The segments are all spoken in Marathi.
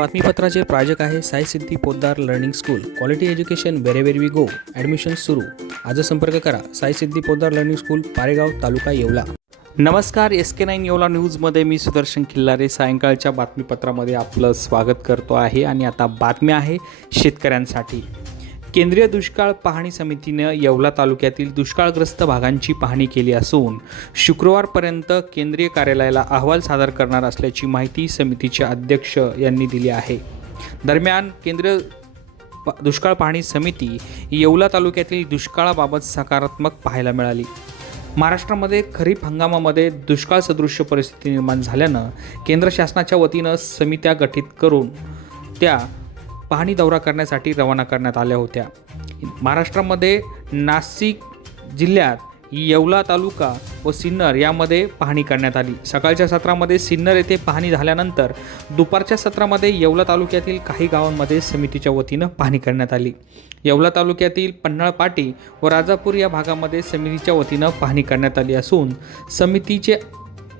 बातमीपत्राचे प्रायोजक आहे Sai Siddhi Poddar learning school. Quality education wherever we go admission सुरू. आज संपर्क करा. Sai Siddhi Poddar learning school Paregaon taluka Yeola. नमस्कार एस के नाईन येवला न्यूजमध्ये मी सुदर्शन खिल्लारे. सायंकाळच्या बातमीपत्रामध्ये आपलं स्वागत करतो आहे. आणि आता बातम्या आहे शेतकऱ्यांसाठी. केंद्रीय दुष्काळ पाहणी समितीनं येवला तालुक्यातील दुष्काळग्रस्त भागांची पाहणी केली असून शुक्रवारपर्यंत केंद्रीय कार्यालयाला अहवाल सादर करणार असल्याची माहिती समितीचे अध्यक्ष यांनी दिली आहे. दरम्यान केंद्रीय दुष्काळ पाहणी समिती येवला तालुक्यातील दुष्काळाबाबत सकारात्मक पाहायला मिळाली. महाराष्ट्रामध्ये खरीप हंगामामध्ये दुष्काळ सदृश्य परिस्थिती निर्माण झाल्यानं केंद्र शासनाच्या वतीनं समित्या गठीत करून त्या पाहणी दौरा करण्यासाठी रवाना करण्यात आल्या होत्या. महाराष्ट्रामध्ये नाशिक जिल्ह्यात येवला तालुका व सिन्नर यामध्ये पाहणी करण्यात आली. सकाळच्या सत्रामध्ये सिन्नर येथे पाहणी झाल्यानंतर दुपारच्या सत्रामध्ये येवला तालुक्यातील काही गावांमध्ये समितीच्या वतीनं पाहणी करण्यात आली. येवला तालुक्यातील पन्हाळपाटी व राजापूर या भागामध्ये समितीच्या वतीनं पाहणी करण्यात आली असून समितीचे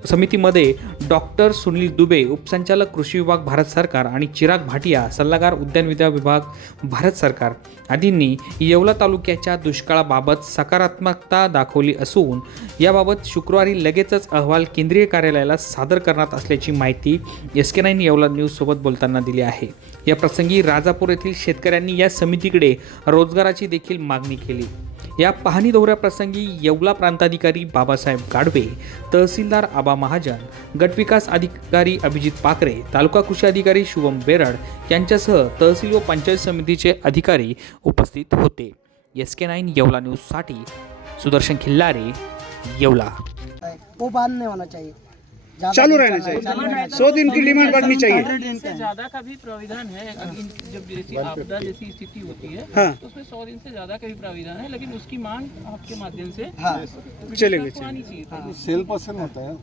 समितीमध्ये डॉक्टर सुनील दुबे उपसंचालक कृषी विभाग भारत सरकार आणि चिराग भाटिया सल्लागार उद्यान विद्या विभाग भारत सरकार. आदींनी येवला तालुक्याच्या दुष्काळाबाबत सकारात्मकता दाखवली असून याबाबत शुक्रवारी लगेचच अहवाल केंद्रीय कार्यालयाला सादर करणार असल्याची माहिती एस के नाईन येवला न्यूजसोबत बोलताना दिली आहे. या प्रसंगी राजापूर येथील शेतकऱ्यांनी या समितीकडे रोजगाराची देखील मागणी केली. या पाहणी दौऱ्याप्रसंगी येवला प्रांताधिकारी बाबासाहेब गाडवे तहसीलदार आबा महाजन गटविकास अधिकारी अभिजित पाकरे तालुका कृषी अधिकारी शुभम बेरड यांच्यासह तहसील व पंचायत समितीचे अधिकारी उपस्थित होते. एस के नाईन येवला न्यूजसाठी सुदर्शन खिल्लारे येवला. वो बांध नहीं होना चाहिए चालू रहना है, चाहिए। सौ दिन की डिमांड बढ़नी चाहिए। है। ज़्यादा का भी प्राविधान है। जब जैसी आपदा जैसी स्थिति होती है हाँ। तो उसमें सौ दिन से ज़्यादा का भी प्राविधान है लेकिन उसकी मांग आपके माध्यम से हाँ। चलेंगे, था। सेल पर्सन होता है।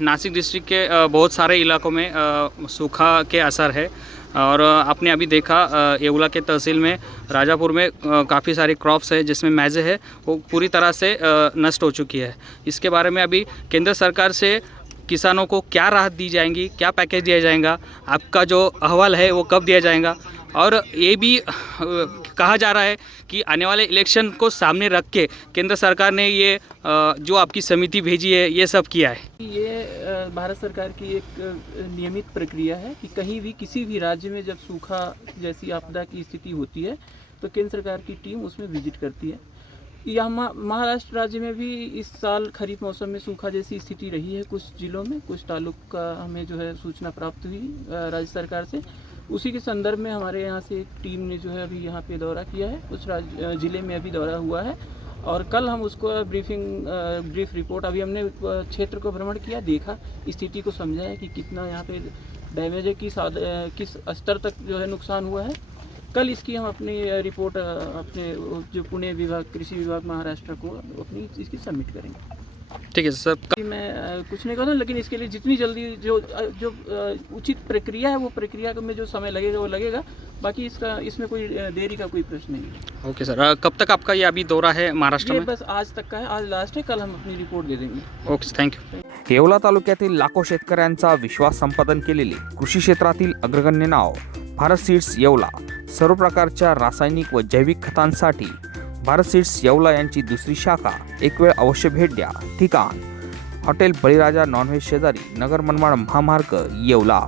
नासिक डिस्ट्रिक्ट के बहुत सारे इलाकों में सूखा के असर है। और आपने अभी देखा येगुला के तहसील में, राजापुर में काफ़ी सारी क्रॉप्स है जिसमें मैज़े है, वो पूरी तरह से नष्ट हो चुकी है। इसके बारे में अभी केंद्र सरकार से किसानों को क्या राहत दी जाएँगी, क्या पैकेज दिया जाएगा, आपका जो अहवाल है वो कब दिया जाएगा? और ये भी कहा जा रहा है कि आने वाले इलेक्शन को सामने रख के केंद्र सरकार ने ये जो आपकी समिति भेजी है, ये सब किया है। ये भारत सरकार की एक नियमित प्रक्रिया है कि कहीं भी, किसी भी राज्य में जब सूखा जैसी आपदा की स्थिति होती है तो केंद्र सरकार की टीम उसमें विज़िट करती है। यहाँ महाराष्ट्र राज्य में भी इस साल खरीफ मौसम में सूखा जैसी स्थिति रही है कुछ जिलों में, कुछ ताल्लुक का हमें जो है सूचना प्राप्त हुई राज्य सरकार से। उसी के संदर्भ में हमारे यहाँ से एक टीम ने जो है अभी यहाँ पे दौरा किया है कुछ राज्य ज़िले में अभी दौरा हुआ है। और कल हम उसको ब्रीफिंग ब्रीफ रिपोर्ट, अभी हमने क्षेत्र को भ्रमण किया, देखा, स्थिति को समझा है कि कितना यहाँ पे डैमेज है, किस किस स्तर तक जो है नुकसान हुआ है। कल इसकी हम अपनी रिपोर्ट अपने जो पुणे विभाग कृषी विभाग महाराष्ट्र को अपनी इसकी सबमिट करेंगे। ठीक है सर। मैं कुछ नहीं कहूँ लेकिन इसके लिए जितनी जल्दी जो जो उचित प्रक्रिया है वो प्रक्रिया में जो समय लगेगा वो लगेगा। बाकी इसका इसमें कोई देरी का कोई प्रश्न नहीं है। ओके सर कब तक आपका ये अभी दौरा है महाराष्ट्र ये में? बस आज तक का है आज लास्ट है कल हम अपनी रिपोर्ट दे देंगे। ओके थँक्यू येवला तालुक्यातील लाखो शेतकऱ्यांचा विश्वास संपादन केलेले कृषी क्षेत्रातील अग्रगण्य नाव भारत सीड्स येवला. सर्व प्रकारच्या रासायनिक व जैविक खतांसाठी भारत सीड्स येवला यांची दुसरी शाखा. एक वेळ अवश्य भेट द्या. ठिकाण. हॉटेल बळीराजा नॉनव्हेज शेजारी नगर मनमाड महामार्ग येवला.